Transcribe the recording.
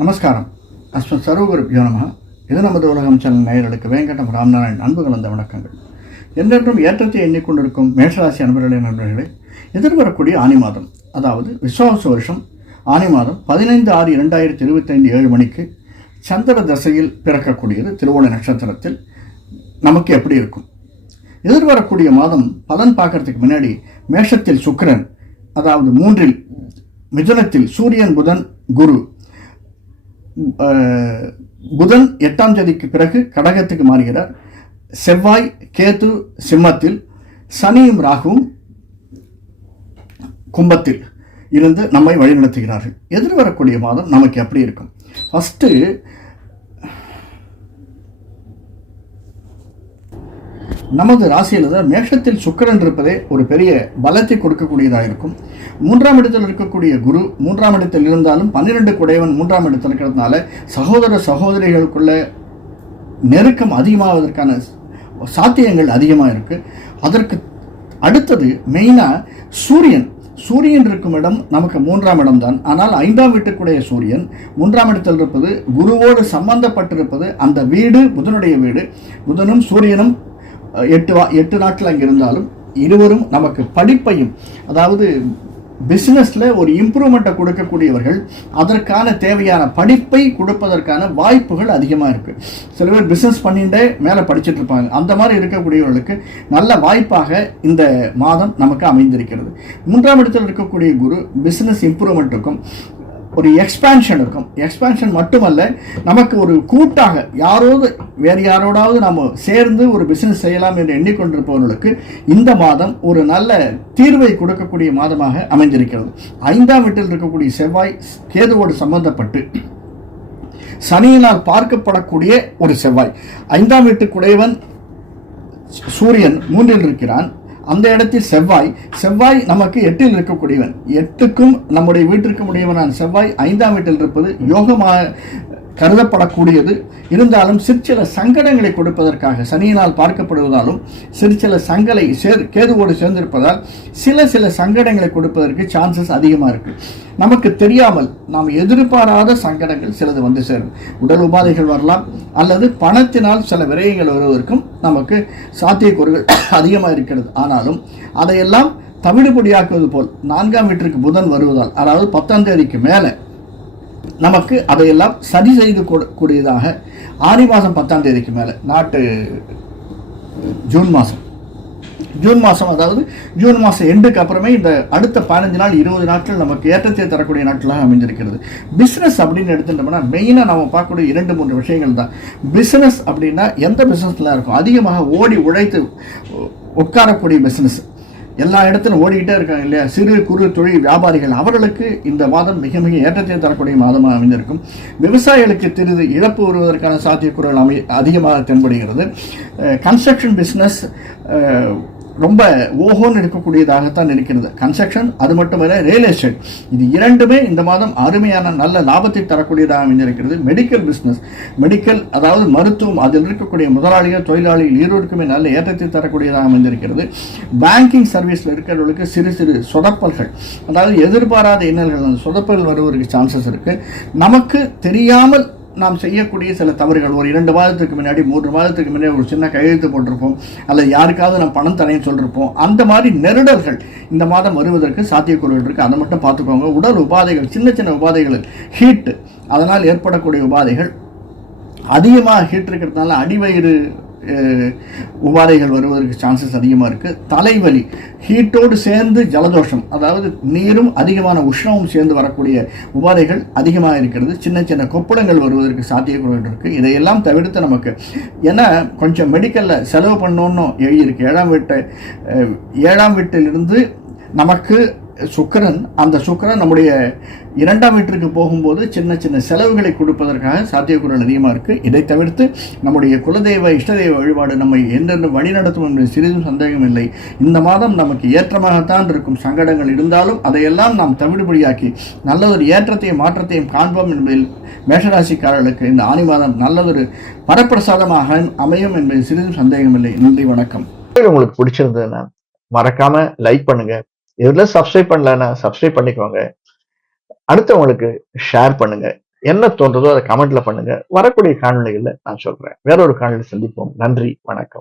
நமஸ்காரம். அஸ்மத் சர்வகுருப்யோ நம. இது நமது உலகம் சேனல் நேயர்களுக்கு வேங்கடம் ராம்நாராயண் அன்பு கலந்த வணக்கங்கள். என்றென்றும் ஏற்றத்தை எண்ணிக்கொண்டிருக்கும் மேஷராசி நண்பர்களே, எதிர்வரக்கூடிய ஆனி மாதம், அதாவது விஸ்வாவசு வருஷம் ஆனி மாதம் 15/6/2025 7 மணிக்கு சந்திர தசையில் பிறக்கக்கூடியது திருவோண நட்சத்திரத்தில் நமக்கு எப்படி இருக்கும்? எதிர்வரக்கூடிய மாதம் பலன் பார்க்கறதுக்கு முன்னாடி மேஷத்தில் சுக்கிரன், அதாவது 3இல் மிதுனத்தில் சூரியன், புதன், குரு. புதன் 8ஆம் தேதிக்கு பிறகு கடகத்துக்கு மாறுகிறார். செவ்வாய், கேது சிம்மத்தில், சனியும் ராகுவும் கும்பத்தில் இருந்து நம்மை வழிநடத்துகிறார்கள். எதிர்வரக்கூடிய மாதம் நமக்கு எப்படி இருக்கும்? ஃபர்ஸ்ட் நமது ராசியில் தான் மேஷத்தில் சுக்கிரன் இருப்பதே ஒரு பெரிய பலத்தை கொடுக்கக்கூடியதாக இருக்கும். 3ஆம் இடத்தில் இருக்கக்கூடிய குரு 3ஆம் இடத்தில் இருந்தாலும் 12 குடையவன் 3ஆம் இடத்தில் இருக்கிறதுனால சகோதர சகோதரிகளுக்குள்ள நெருக்கம் அதிகமாவதற்கான சாத்தியங்கள் அதிகமாக இருக்கு. அதற்கு அடுத்தது மெயினாக சூரியன் இருக்கும் இடம் நமக்கு 3ஆம் இடம் தான். ஆனால் 5ஆம் வீட்டுக்குடைய சூரியன் 3ஆம் இடத்தில் இருப்பது, குருவோடு சம்பந்தப்பட்டிருப்பது அந்த வீடு புதனுடைய வீடு. புதனும் சூரியனும் 8 நாட்கள் அங்கே இருந்தாலும் இருவரும் நமக்கு படிப்பையும், அதாவது பிஸ்னஸில் ஒரு இம்ப்ரூவ்மெண்ட்டை கொடுக்கக்கூடியவர்கள், அதற்கான தேவையான படிப்பை கொடுப்பதற்கான வாய்ப்புகள் அதிகமாக இருக்குது. சில பேர் பிஸ்னஸ் பண்ணிகிட்டே மேலே படிச்சுட்டு இருப்பாங்க. அந்த மாதிரி இருக்கக்கூடியவர்களுக்கு நல்ல வாய்ப்பாக இந்த மாதம் நமக்கு அமைந்திருக்கிறது. 3ஆம் இடத்தில் இருக்கக்கூடிய குரு பிஸ்னஸ் இம்ப்ரூவ்மெண்ட்டுக்கும் ஒரு எக்ஸ்பான்ஷன் இருக்கும். எக்ஸ்பான்ஷன் மட்டுமல்ல, நமக்கு ஒரு கூட்டாக வேறு யாரோடாவது நம்ம சேர்ந்து ஒரு பிஸ்னஸ் செய்யலாம் என்று எண்ணிக்கொண்டிருப்பவர்களுக்கு இந்த மாதம் ஒரு நல்ல தீர்வை கொடுக்கக்கூடிய மாதமாக அமைந்திருக்கிறது. 5ஆம் வீட்டில் இருக்கக்கூடிய செவ்வாய் கேதுவோடு சம்பந்தப்பட்டு சனியினால் பார்க்கப்படக்கூடிய ஒரு செவ்வாய், 5ஆம் வீட்டுக்குடையவன் சூரியன் 3இல் இருக்கிறான். அந்த இடத்தில் செவ்வாய் நமக்கு 8இல் இருக்கக்கூடியவன், 8க்கும் நம்முடைய வீட்டிற்கு உடையவனான செவ்வாய் 5ஆம் வீட்டில் இருப்பது யோகமாக கருதப்படக்கூடியது. இருந்தாலும் சிற்சில சங்கடங்களை கொடுப்பதற்காக சனியினால் பார்க்கப்படுவதாலும் சிற்சில சங்கலை கேதுவோடு சேர்ந்திருப்பதால் சில சங்கடங்களை கொடுப்பதற்கு சான்சஸ் அதிகமாக இருக்கு. நமக்கு தெரியாமல் நாம் எதிர்பாராத சங்கடங்கள் சிலது வந்து சேரும். உடல் உபாதைகள் வரலாம், அல்லது பணத்தினால் சில விரயங்கள் வருவதற்கும் நமக்கு சாத்தியக்கூறுகள் அதிகமாக இருக்கிறது. ஆனாலும் அதையெல்லாம் தவிடுபடியாக்குவது போல் 4ஆம் வீட்டிற்கு புதன் வருவதால், அதாவது 10ஆம் தேதிக்கு மேலே நமக்கு அதையெல்லாம் சரி செய்து கூடியதாக ஆனி மாதம் 10ஆம் தேதிக்கு மேலே ஜூன் மாதம், அதாவது ஜூன் மாதம் எண்டுக்கு அப்புறமே இந்த அடுத்த 15 நாள் 20 நாட்கள் நமக்கு ஏற்றத்தை தரக்கூடிய நாட்களாக அமைந்திருக்கிறது. பிஸ்னஸ் அப்படின்னு எடுத்துட்டோம்னா மெயினாக நம்ம பார்க்கக்கூடிய 2-3 விஷயங்கள் தான். பிஸ்னஸ் அப்படின்னா எந்த பிஸ்னஸ்லாம் இருக்கும்? அதிகமாக ஓடி உழைத்து உட்காரக்கூடிய பிஸ்னஸ், எல்லா இடத்திலும் ஓடிக்கிட்டே இருக்காங்க இல்லையா, சிறு குறு தொழில் வியாபாரிகள், அவர்களுக்கு இந்த மாதம் மிக மிக ஏற்றத்தை தரக்கூடிய மாதமாக அமைந்திருக்கும். விவசாயிகளுக்கு சிறிது இழப்பு வருவதற்கான சாத்தியக்கூறுகள் அதிகமாக தென்படுகிறது. கன்ஸ்ட்ரக்ஷன் பிஸ்னஸ் ரொம்ப ஓஹோன்னு இருக்கக்கூடியதாகத்தான் இருக்கிறது. கன்ஸ்ட்ரக்ஷன், அது மட்டுமல்ல ரியல் எஸ்டேட், இது இரண்டுமே இந்த மாதம் அருமையான நல்ல லாபத்தை தரக்கூடியதாக அமைந்திருக்கிறது. மெடிக்கல் பிஸ்னஸ், அதாவது மருத்துவம், அதில் இருக்கக்கூடிய முதலாளிகள் தொழிலாளிகள் இருவருக்குமே நல்ல ஏற்றத்தை தரக்கூடியதாக அமைந்திருக்கிறது. பேங்கிங் சர்வீஸில் இருக்கிறவர்களுக்கு சிறு சொதப்பல்கள், அதாவது எதிர்பாராத இன்னல்கள், அந்த சொதப்பல் வருவதற்கு சான்சஸ் இருக்கு. நமக்கு தெரியாமல் நாம் செய்யக்கூடிய சில தவறுகள், ஒரு 2 மாதத்துக்கு முன்னாடி 3 மாதத்துக்கு முன்னாடி ஒரு சின்ன கையெழுத்து போட்டிருப்போம், அல்லது யாருக்காவது நாம் பணம் தரேன்னு சொல்லியிருப்போம். அந்த மாதிரி நெருடல்கள் இந்த மாதம் வருவதற்கு சாத்தியக்கூறுகள் இருக்குது. அதை மட்டும் பார்த்துக்கோங்க. உடல் உபாதைகள், சின்ன உபாதைகள், ஹீட், அதனால் ஏற்படக்கூடிய உபாதைகள் அதிகமாக ஹீட் இருக்கிறதுனால அடிவயிறு உபாதைகள் வருவதற்கு சான்சஸ் அதிகமாக இருக்குது. தலைவலி, ஹீட்டோடு சேர்ந்து ஜலதோஷம், அதாவது நீரும் அதிகமான உஷ்ணமும் சேர்ந்து வரக்கூடிய உபாதைகள் அதிகமாக இருக்கிறது. சின்ன கொப்பளங்கள் வருவதற்கு சாத்தியக்கூறுகள் இருக்குது. இதையெல்லாம் தவிர்த்து நமக்கு ஏன்னா கொஞ்சம் மெடிக்கலில் செலவு பண்ணோன்னு எழுதியிருக்கு. 7ஆம் வீட்டிலிருந்து நமக்கு அந்த சுக்கிரன் நம்முடைய 2ஆம் வீட்டிற்கு போகும்போது சின்ன செலவுகளை கொடுப்பதற்காக சாத்தியக்கூறுகள் அதிகமாக இருக்குது. இதை தவிர்த்து நம்முடைய குலதெய்வ இஷ்டதெய்வ வழிபாடு நம்மை எந்தெந்த வழிநடத்தும் என்று சிறிதும் சந்தேகம் இல்லை. இந்த மாதம் நமக்கு ஏற்றமாகத்தான் இருக்கும். சங்கடங்கள் இருந்தாலும் அதையெல்லாம் நாம் தவிடுபடியாக்கி நல்லதொரு ஏற்றத்தையும் மாற்றத்தையும் காண்போம் என்பதில் மேஷராசிக்காரர்களுக்கு இந்த ஆனி மாதம் நல்லதொரு வரப்பிரசாதமாக அமையும் என்பதில் சிறிதும் சந்தேகம் இல்லை. நன்றி, வணக்கம். உங்களுக்கு பிடிச்சிருந்ததுன்னா மறக்காம லைக் பண்ணுங்க. இதுல சப்ஸ்கிரைப் பண்ணலன்னா சப்ஸ்கிரைப் பண்ணிக்கோங்க. அடுத்தவங்களுக்கு ஷேர் பண்ணுங்க. என்ன தோன்றதோ அதை கமெண்ட்ல பண்ணுங்க. வரக்கூடிய காணொளிகள்ல நான் சொல்றேன். வேற ஒரு காணொளி சந்திப்போம். நன்றி, வணக்கம்.